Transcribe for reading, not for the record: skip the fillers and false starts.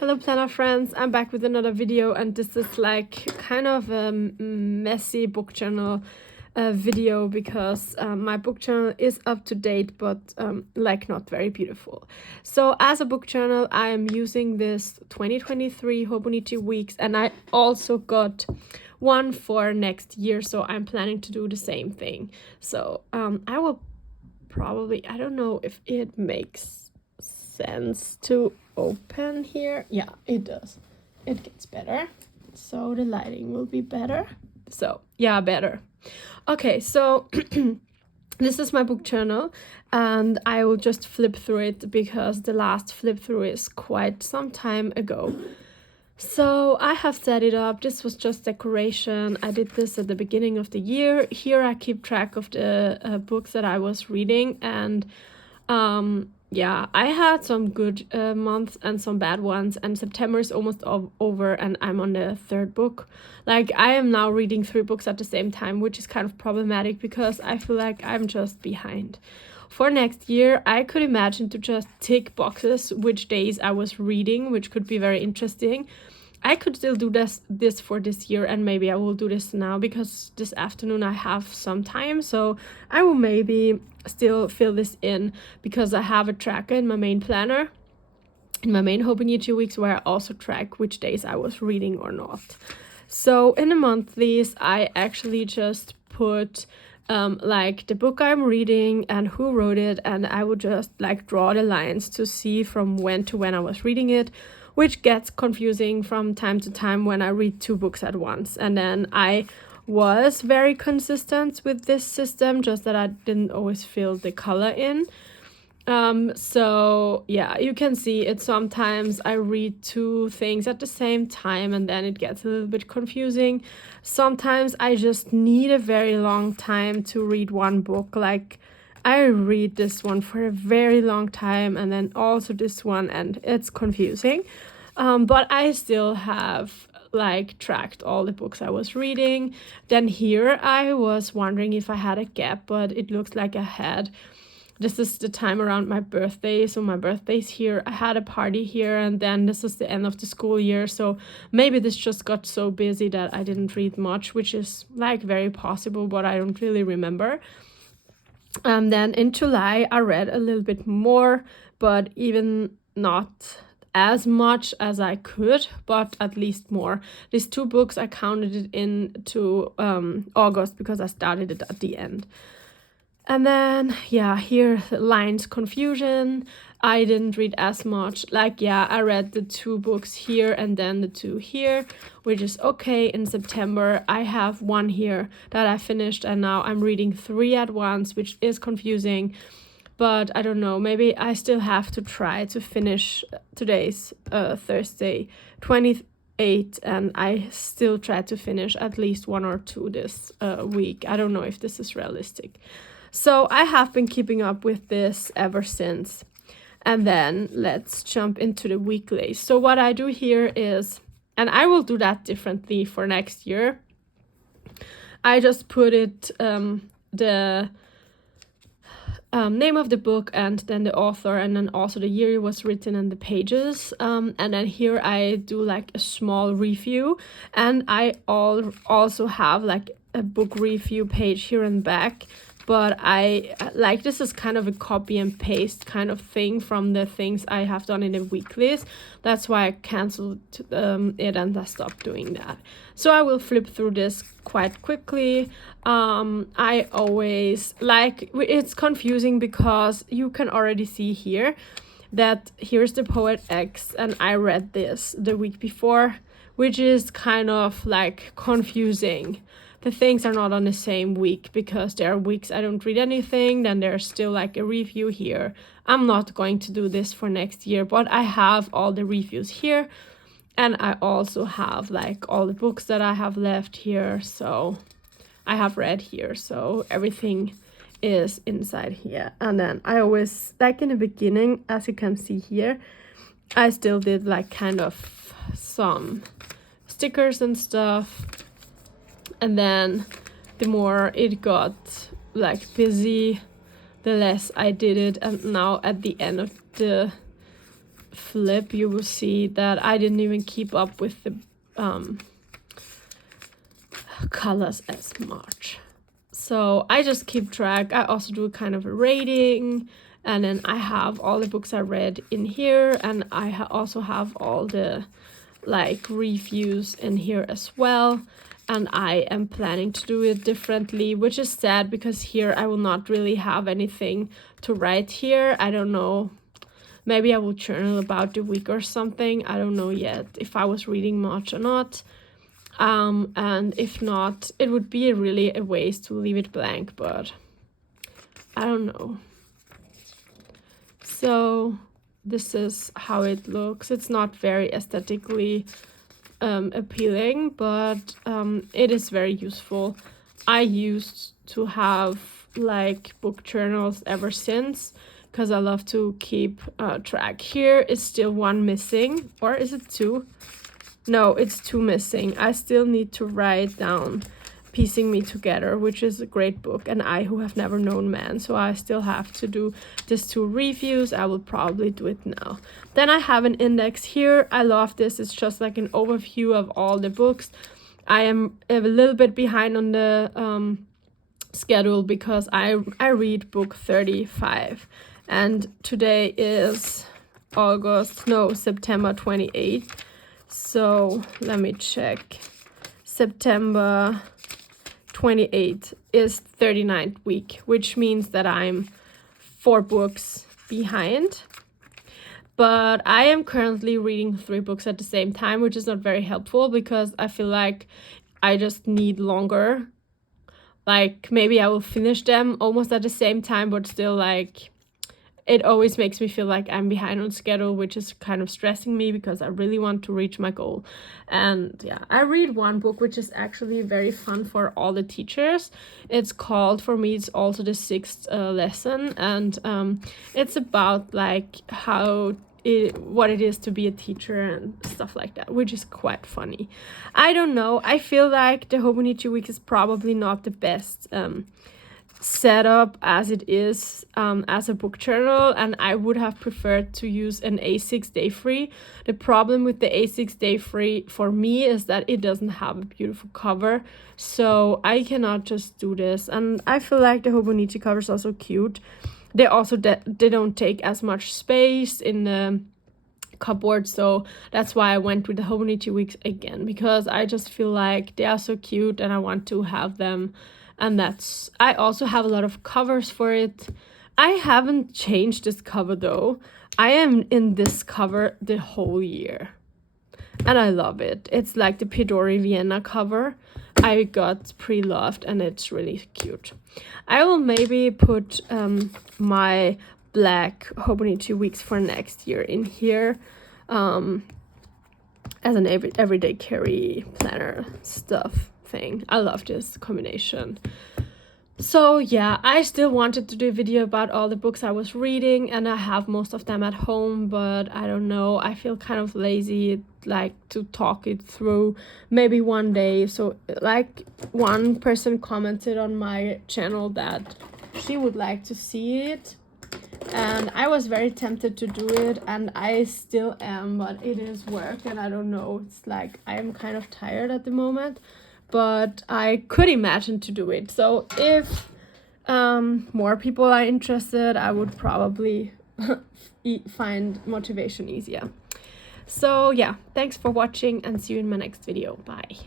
Hello planner friends, I'm back with another video, and this is like kind of a messy book journal video because my book journal is up to date but like not very beautiful. So as a book journal I am using this 2023 hobonichi weeks, and I also got one for next year, so I'm planning to do the same thing. So I will probably, I don't know if it makes sense to open here. Yeah, it does. It gets better, so the lighting will be better. So yeah, better. Okay, so this is my book journal, and I will just flip through it because the last flip through is quite some time ago. So I have set it up. This was just decoration. I did this at the beginning of the year. Here I keep track of the books that I was reading, and yeah, I had some good months and some bad ones, and September is almost over and I'm on the third book. Like, I am now reading 3 books at the same time, which is kind of problematic because I feel like I'm just behind. For next year, I could imagine to just tick boxes which days I was reading, which could be very interesting. I could still do this for this year, and maybe I will do this now because this afternoon I have some time, so I will maybe still fill this in because I have a tracker in my main planner, in my main hobonichi weeks, where I also track which days I was reading or not. So in the monthlies, I actually just put like the book I'm reading and who wrote it, and I would just like draw the lines to see from when to when I was reading it, which gets confusing from time to time when I read 2 books at once. And then I was very consistent with this system, just that I didn't always fill the color in. So yeah, you can see it. Sometimes I read 2 things at the same time and then it gets a little bit confusing. Sometimes I just need a very long time to read one book. Like, I read this one for a very long time and then also this one, and it's confusing. But I still have like tracked all the books I was reading. Then here I was wondering if I had a gap, but it looks like I had. This is the time around my birthday, so my birthday's here. I had a party here, and then this is the end of the school year, so maybe this just got so busy that I didn't read much, which is like very possible, but I don't really remember. Then in July I read a little bit more, but even not as much as I could, but at least more. These 2 books I counted it into August because I started it at the end. And then, yeah, here, lines confusion. I didn't read as much. Like, yeah, I read the 2 books here and then the 2 here, which is okay. In September, I have 1 here that I finished, and now I'm reading 3 at once, which is confusing. But I don't know, maybe I still have to try to finish today's Thursday, 28, and I still try to finish at least 1 or 2 this week. I don't know if this is realistic. So I have been keeping up with this ever since. And then let's jump into the weekly. So what I do here is, and I will do that differently for next year, I just put it the name of the book and then the author and then also the year it was written and the pages, and then here I do like a small review, and I also have like a book review page here and back. But I like, this is kind of a copy and paste kind of thing from the things I have done in the weeklies. That's why I canceled it and I stopped doing that. So I will flip through this quite quickly. I always like, it's confusing because you can already see here that here's the Poet X, and I read this the week before, which is kind of like confusing. The things are not on the same week because there are weeks I don't read anything, then there's still like a review here. I'm not going to do this for next year, but I have all the reviews here, and I also have like all the books that I have left here, so I have read here, so everything is inside here. And then I always, like in the beginning, as you can see here, I still did like kind of some stickers and stuff. And then the more it got like busy, the less I did it. And now at the end of the flip, you will see that I didn't even keep up with the colors as much. So I just keep track. I also do kind of a rating, and then I have all the books I read in here, and I also have all the like reviews in here as well. And I am planning to do it differently, which is sad because here I will not really have anything to write here. I don't know. Maybe I will journal about the week or something. I don't know yet if I was reading much or not. And if not, it would be really a waste to leave it blank, but I don't know. So this is how it looks. It's not very aesthetically appealing, but it is very useful. I used to have like book journals ever since, because I love to keep track. Here is still one missing, or is it two? No, it's two missing. I still need to write down Piecing Me Together, which is a great book, and I Who Have Never Known Man. So I still have to do these two reviews. I will probably do it now. Then I have an index here. I love this. It's just like an overview of all the books. I am a little bit behind on the schedule because I read book 35, and today is September 28th. So let me check. September 28th is 39th week, which means that I'm 4 books behind. But I am currently reading 3 books at the same time, which is not very helpful because I feel like I just need longer. Like maybe I will finish them almost at the same time, but still like it always makes me feel like I'm behind on schedule, which is kind of stressing me because I really want to reach my goal. And yeah, I read one book which is actually very fun for all the teachers. It's called, for me, it's also the 6th lesson, and it's about like what it is to be a teacher and stuff like that, which is quite funny. I don't know. I feel like the Hobonichi week is probably not the best setup as it is as a book journal, and I would have preferred to use an A6 day free. The problem with the A6 day free for me is that it doesn't have a beautiful cover, so I cannot just do this. And I feel like the Hobonichi covers are so cute. They also they don't take as much space in the cupboard, so that's why I went with the Hobonichi weeks again, because I just feel like they are so cute and I want to have them. And I also have a lot of covers for it. I haven't changed this cover though. I am in this cover the whole year, and I love it. It's like the Pidori Vienna cover I got pre-loved, and it's really cute. I will maybe put my black Hobonichi weeks for next year in here as an everyday carry planner stuff thing. I love this combination. So yeah, I still wanted to do a video about all the books I was reading, and I have most of them at home, but I don't know, I feel kind of lazy like to talk it through. Maybe one day. So like one person commented on my channel that she would like to see it, and I was very tempted to do it, and I still am, but it is work and I don't know, it's like I'm kind of tired at the moment. But I could imagine to do it. So if more people are interested, I would probably find motivation easier. So yeah, thanks for watching and see you in my next video. Bye.